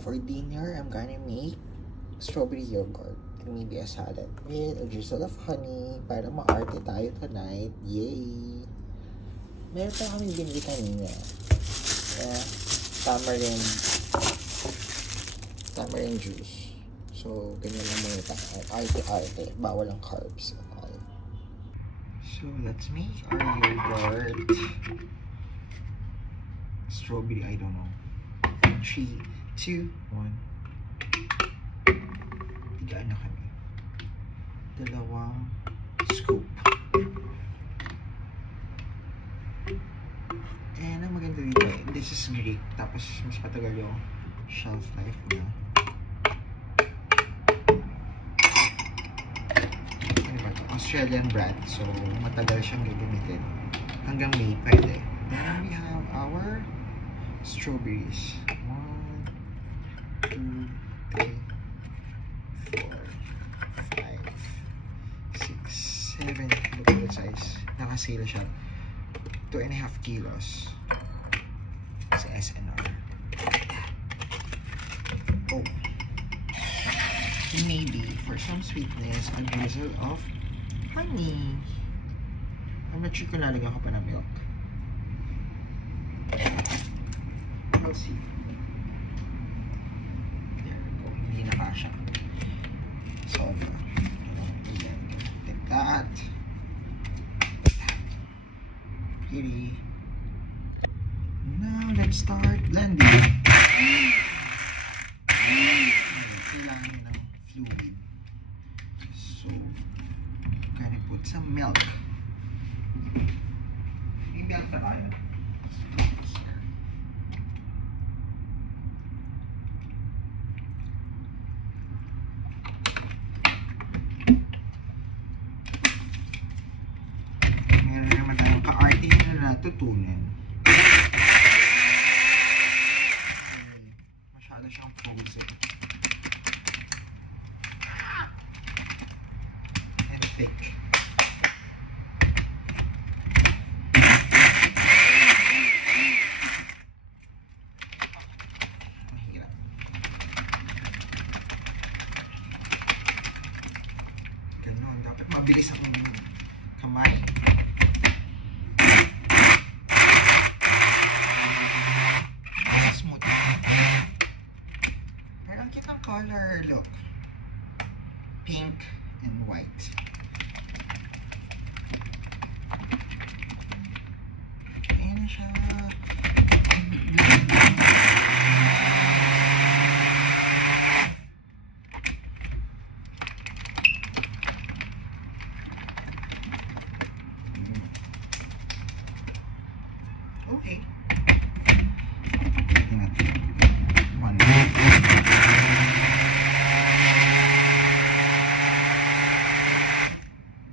For dinner, I'm gonna make strawberry yogurt and maybe a salad with a drizzle of honey para maarte tayo tonight. Yay! Meron pa kami binili kanina. Tamarind juice. So, ganyan lang muna tayo. Arte-arte. Bawal ang carbs. Okay. So, let's make our yogurt. Strawberry, I don't know. 3, 2, 1. Tigaan na kami. 2 scoop. And ang maganda dito, this is Greek. Tapos mas matagal yung shelf life niya. Ano ba ito? Australian brand. So matagal siyang gagamitin. Hanggang May pwede. Then we have our strawberries. 1, 2, 3, 4, 5, 6, 7. Look at the size. Nakasila siya. 2.5 kilos sa SNR. Oh. Maybe for some sweetness, a drizzle of honey. I'm not sure kung lalagyan ko pa ng milk. I'll see. There we go. Hindi na pa siya. So, take that. Kitty. Now let's start blending. Kailangan ng fluid. So, gonna put some milk. May milk na tayo. Meron naman tayong ka-arte na natutunan. Masyado siyang frozen. And thick. Mahirap. Ganon. Dapat mabilis akong kamay. Smooth. Pero ang kitang color, look. Pink and white. Ayan na siya. Okay. One.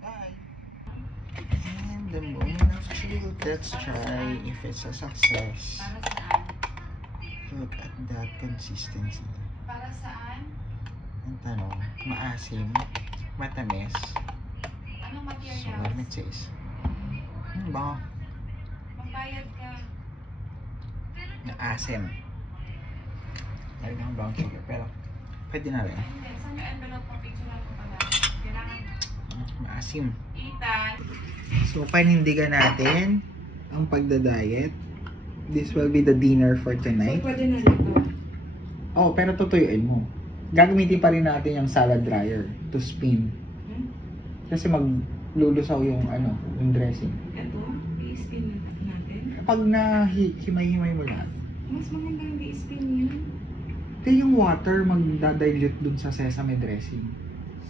Bye. And the moment of truth. Let's try if it's a success. Look at that consistency. Para saan? Ang tanong, maasim, matamis. Anong So, material? what it says? Ano ba? Magbayad ka. Naasim. Lagi ng brown sugar, pero pwede na rin. Hindi, saan yung envelope mo? Picture ko pala. Kailangan Maasim. Ethan. So, panindigan natin ang pagda-diet. This will be the dinner for tonight. Pwede na dito. Oh, pero tutuyuin mo. Gagamitin pa rin natin yung salad dryer to spin. Kasi maglulusaw yung yung dressing. Ito, i-spin natin. Kapag himay-himay mo lahat, Mas magandang i-spin yun. kaya yung water magdadilute dun sa sesame dressing.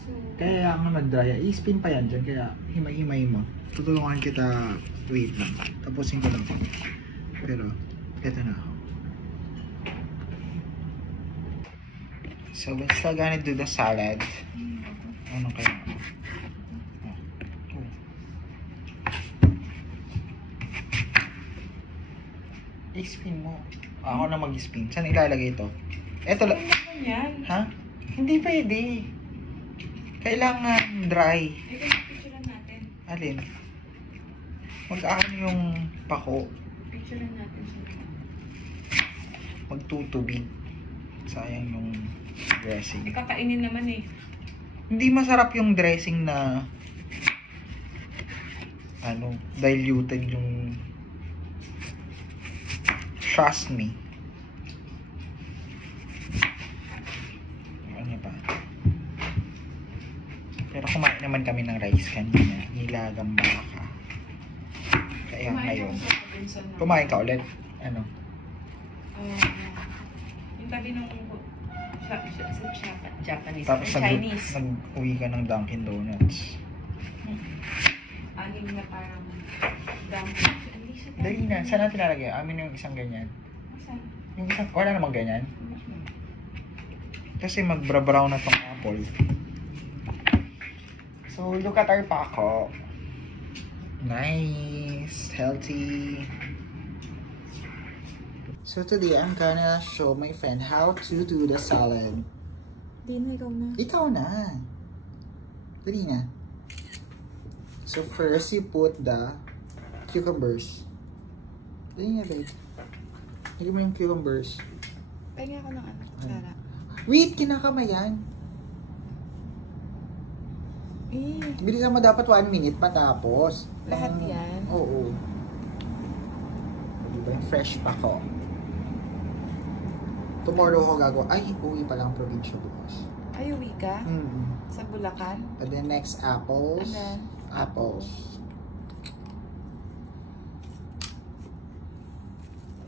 So, Kaya nga mag-dry, i-spin pa yan dyan, kaya himay-himay mo. Tutulungan kita, wait lang. Tapusin ko lang po. Pero, eto na ako. So, we're still gonna do the salad. Ano kaya? I-spin mo. Ako na mag-spin. Saan ilalagay ito? Eto lang. ano yan? Ha? Hindi pwede. Kailangan dry. Ito yung picture natin. Alin? Mag-aano yung pako. Picture natin siya. Magtutubig. Sayang yung dressing. Kakainin naman eh. Hindi masarap yung dressing na diluted yung, trust me. Ano pa? Pero kumain naman kami ng rice kanina, nilagang baka. Kaya ngayon, kumain ka ulit? Ano? Yung tabi ng Japanese. Tapos Chinese. nag-uwi ka ng Dunkin Donuts. Anim na parang dumpling. Dali na, saan natin lalagay? Amin yung isang ganyan. Saan? Yung isang, wala namang ganyan. Kasi magbra-brown na tong apple. So, look at our pako. Nice, healthy. So today, I'm gonna show my friend how to do the salad. Di na, ikaw na. Ikaw na. Dali na. So first, you put the cucumbers. Dali na, babe. Lagyan mo yung cucumbers. Pahinga ako ng kutsara. Wait, kinakamayan. Bilisan mo dapat 1 minute matapos. Lahat yan? Oo. Diba yung fresh pa ko? Tomorrow ako gagawa. Ay, uwi pa lang probinsya bukas. Ay, uwi ka? Sa Bulacan? And then next, apples. And then? Apples.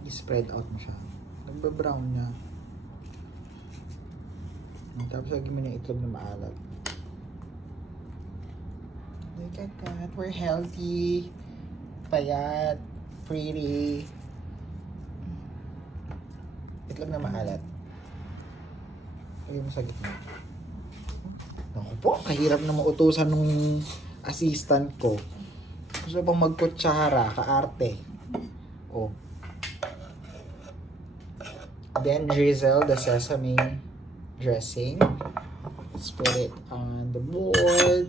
I-spread out mo siya. Nagba-brown na. Tapos lagyan mo na itlog na maalat. Look at that. We're healthy. Payat. Pretty. Itlog na maalat. Lagyan mo sa gitna. Naku po, kahirap na mautusan nung assistant ko. Gusto pang magkutsara, kaarte. Oh. Then drizzle the sesame dressing. Let's put it on the board.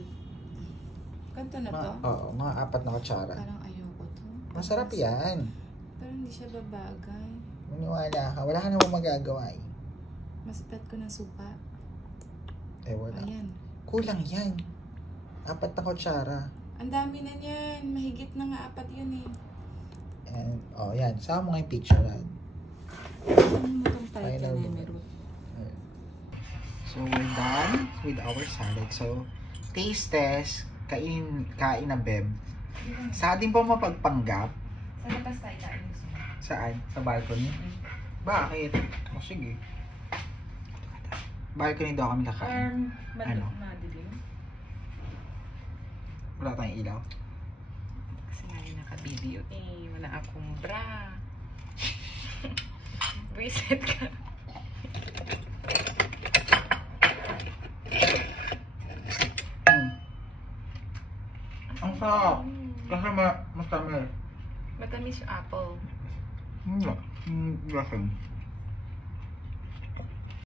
Ganito na to? Oo, mga 4 na kutsara. Parang ayoko to. Masarap yan. Pero hindi siya babagay. Maniwala ka, wala ka namang magagawa eh. Mas bet ko ng supa. Eh wala. Ayan. Kulang yan. 4 na kutsara. Ang dami na niyan. Mahigit na nga 4 yun eh. And, oh yan. Sama mo nga yung picture. Ano mo itong Final title na one. meron? So, we're done with our salad. So, taste test. Kain na, Beb. Sa atin po mapagpanggap. Sa labas tayo tayo. Saan? Sa balcony? Bakit? O, sige. Balcony daw kami kakain. Ano? Madilim. Wala tayong ilaw. Kasi nga yung naka-video eh. Wala akong bra. Reset ka. Ang sarap. Kasi matamis. Matamis yung apple. Hindi. Lasang.